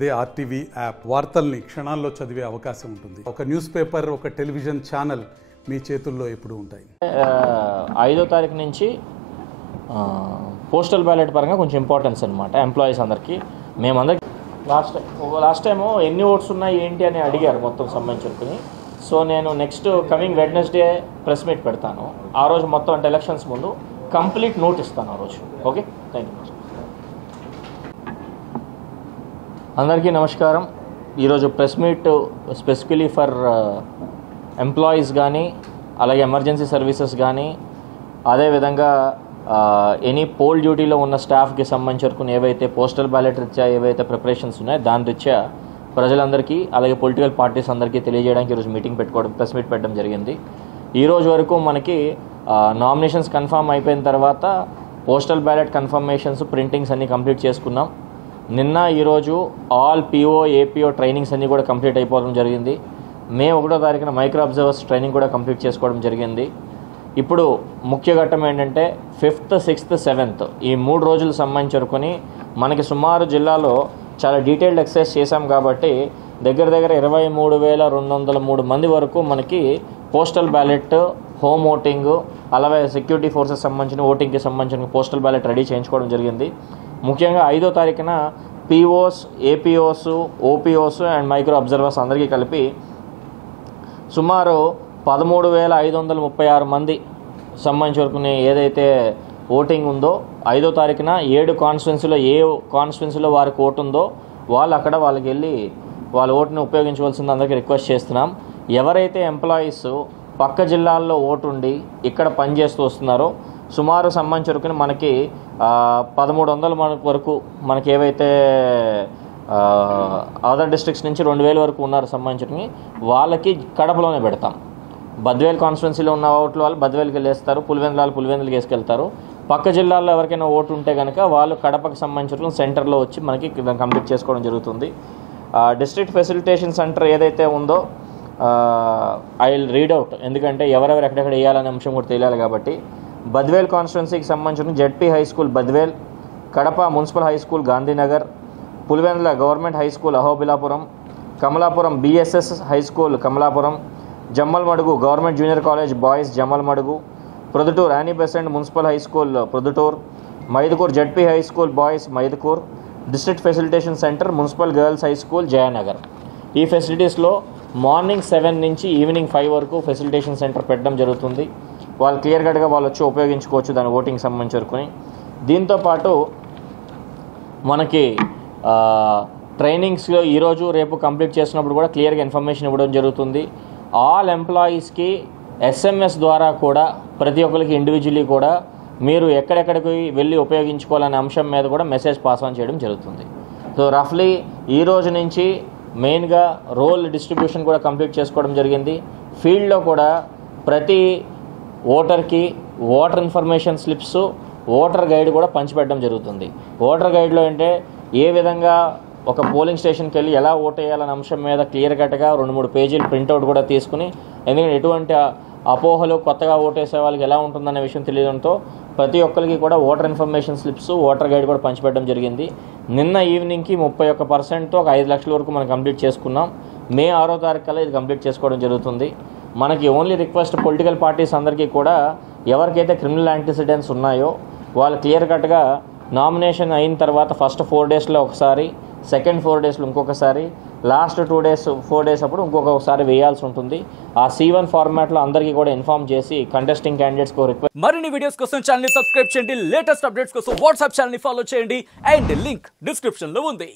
అదే RTV app వార్తల్ని క్షణాల్లో చదివే అవకాశం ఉంటుంది. ఒక న్యూస్ పేపర్, ఒక టెలివిజన్ ఛానల్ మీ చేతుల్లో ఎప్పుడు ఉంటాయి. 5వ తారీఖు నుంచి పోస్టల్ బ్యాలెట్ పరంగా కొంచెం ఇంపార్టెన్స్ అనమాట ఎంప్లాయీస్ అందరికీ. మేమందరికి లాస్ట్ టైము ఎన్ని ఓట్స్ ఉన్నాయి ఏంటి అని అడిగారు మొత్తం సంబంధించుకుని. సో నేను next coming Wednesday press meet పెడతాను. ఆ రోజు మొత్తం అంటే ఎలక్షన్స్ ముందు కంప్లీట్ నోట్ ఇస్తాను ఆ రోజు. Okay, thank you. అందరికీ నమస్కారం. ఈరోజు press meet specifically for employees కానీ, అలాగే ఎమర్జెన్సీ సర్వీసెస్ కానీ, అదేవిధంగా ఎనీ పోల్ డ్యూటీలో ఉన్న స్టాఫ్కి సంబంధించుకుని ఏవైతే పోస్టల్ బ్యాలెట్ రీత్యా ఏవైతే ప్రిపరేషన్స్ ఉన్నాయో దాని రీత్యా ప్రజలందరికీ అలాగే పొలిటికల్ పార్టీస్ అందరికీ తెలియజేయడానికి ఈరోజు మీటింగ్ పెట్టుకోవడం, ప్రెస్ మీట్ పెట్టడం జరిగింది. ఈరోజు వరకు మనకి నామినేషన్స్ కన్ఫర్మ్ అయిపోయిన తర్వాత పోస్టల్ బ్యాలెట్ కన్ఫర్మేషన్స్, ప్రింటింగ్స్ అన్నీ కంప్లీట్ చేసుకున్నాం. నిన్న ఈరోజు ఆల్ పిఓ ఏపీఓ ట్రైనింగ్స్ అన్నీ కూడా కంప్లీట్ అయిపోవడం జరిగింది. మే 1వ తారీఖున మైక్రో అబ్జర్వర్స్ ట్రైనింగ్ కూడా కంప్లీట్ చేసుకోవడం జరిగింది. ఇప్పుడు ముఖ్య ఘట్టం ఏంటంటే 5th, 6th, 7th ఈ 3 రోజులు సంబంధించుకొని మనకి సుమారు జిల్లాలో చాలా డీటెయిల్డ్ ఎక్సర్సైజ్ చేశాం కాబట్టి దగ్గర 23,203 మంది వరకు మనకి పోస్టల్ బ్యాలెట్, హోమ్ ఓటింగ్, అలాగే సెక్యూరిటీ ఫోర్సెస్ సంబంధించిన ఓటింగ్కి సంబంధించిన పోస్టల్ బ్యాలెట్ రెడీ చేయించుకోవడం జరిగింది. ముఖ్యంగా 5వ తారీఖున POs, APOs, OPOs and micro observers అందరికీ కలిపి సుమారు 13,536 మంది సంబంధించుకుని ఏదైతే ఓటింగ్ ఉందో 5వ తారీఖున 7 కాన్స్టిట్యున్సీలో ఏ కాన్స్టిట్యున్సీలో వారికి ఓటు ఉందో వాళ్ళకి వెళ్ళి వాళ్ళ ఓటుని ఉపయోగించవలసింది అందరికీ రిక్వెస్ట్ చేస్తున్నాం. ఎవరైతే ఎంప్లాయీస్ పక్క జిల్లాల్లో ఓటు ఉండి ఇక్కడ పనిచేస్తూ వస్తున్నారో సుమారు సంబంధించుకుని మనకి 1,300 వరకు మనకి ఏవైతే అదర్ డిస్ట్రిక్ట్స్ నుంచి 2,000 వరకు ఉన్నారు సంబంధించుకుని వాళ్ళకి కడపలోనే పెడతాం. బద్వేల్ కాన్స్టిట్యున్సీలో ఉన్న ఓట్లు వాళ్ళు బద్వేల్కి వెళ్ళేస్తారు, పులివెందులకి వేసుకెళ్తారు. పక్క జిల్లాల్లో ఎవరికైనా ఓటు ఉంటే కనుక వాళ్ళు కడపకు సంబంధించిన సెంటర్లో వచ్చి మనకి కంప్లీట్ చేసుకోవడం జరుగుతుంది. డిస్ట్రిక్ట్ ఫెసిలిటేషన్ సెంటర్ ఏదైతే ఉందో ఐ విల్ రీడ్ అవుట్, ఎందుకంటే ఎవరెవరు ఎక్కడెక్కడ వేయాలనే అంశం కూడా తెలియాలి కాబట్టి. బద్వేల్ కాన్స్టిట్యున్సీకి సంబంధించిన ZP high school Badvel, Kadapa municipal high school Gandhinagar, Pulivendula government high school Ahobilapuram, Kamalapuram BSS high school Kamalapuram, Jammalamadugu government junior college boys Jammalamadugu, Proddatur Annie Besant municipal high school Proddatur, Mydukur ZP high school boys Mydukur, district facilitation centre municipal girls high school Jayanagar. ఈ ఫెసిలిటీస్లో morning 7 నుంచి evening 5 వరకు facilitation centre పెట్టడం జరుగుతుంది. వాళ్ళు clear కట్గా వాళ్ళు వచ్చి ఉపయోగించుకోవచ్చు దాని ఓటింగ్ సంబంధించి వరకుని. దీంతోపాటు మనకి ట్రైనింగ్స్లో ఈరోజు రేపు కంప్లీట్ చేసినప్పుడు కూడా క్లియర్గా ఇన్ఫర్మేషన్ ఇవ్వడం జరుగుతుంది. ఆల్ ఎంప్లాయీస్కి ఎస్ఎంఎస్ ద్వారా కూడా ప్రతి ఒక్కరికి ఇండివిజువల్లీ కూడా మీరు ఎక్కడెక్కడికి వెళ్ళి ఉపయోగించుకోవాలనే అంశం మీద కూడా మెసేజ్ పాస్ ఆన్ చేయడం జరుగుతుంది. సో రఫ్లీ ఈ రోజు నుంచి మెయిన్గా రోల్ డిస్ట్రిబ్యూషన్ కూడా కంప్లీట్ చేసుకోవడం జరిగింది. ఫీల్డ్లో కూడా ప్రతి ఓటర్కి voter information slips, voter guide కూడా పంచిపెట్టడం జరుగుతుంది. ఓటర్ గైడ్లో అంటే ఏ విధంగా ఒక పోలింగ్ స్టేషన్కి వెళ్ళి ఎలా ఓట్ వేయాలనే అంశం మీద క్లియర్ కట్గా 2-3 పేజీలు ప్రింట్అవుట్ కూడా తీసుకుని, ఎందుకంటే ఎటువంటి అపోహలు కొత్తగా ఓటేసే వాళ్ళకి ఎలా ఉంటుందనే విషయం తెలియడంతో ప్రతి ఒక్కరికి కూడా voter information slips, voter guide కూడా పంచిపెట్టడం జరిగింది. నిన్న ఈవినింగ్కి 31%తో 5 లక్షల వరకు మనం కంప్లీట్ చేసుకున్నాం. మే 6వ తారీఖు కల్లా ఇది కంప్లీట్ చేసుకోవడం జరుగుతుంది. మనకి ఓన్లీ రిక్వెస్ట్ పొలిటికల్ పార్టీస్ అందరికీ కూడా ఎవరికైతే క్రిమినల్ యాంటిసిడెంట్స్ ఉన్నాయో వాళ్ళు క్లియర్ కట్గా నామినేషన్ అయిన తర్వాత ఫస్ట్ 4 డేస్లో ఒకసారి, సెకండ్ 4 డేస్లో ఇంకొకసారి, లాస్ట్ 2 డేస్ 4 డేస్ అప్పుడు ఇంకొకసారి వేయాల్సి ఉంటుంది. ఆ C1 ఫార్మాట్లో అందరికీ కూడా ఇన్ఫార్మ్ చేసి కంటెస్టింగ్ క్యాండిడేట్స్కి రిక్వెస్ట్. మరిన్ని వీడియోస్ కోసం ఛానల్ ని సబ్స్క్రైబ్ చేయండి, లేటెస్ట్ అప్డేట్స్ కోసం వాట్సాప్ ఛానల్ ని ఫాలో చేయండి అండ్ లింక్ డిస్క్రిప్షన్ లో ఉంది.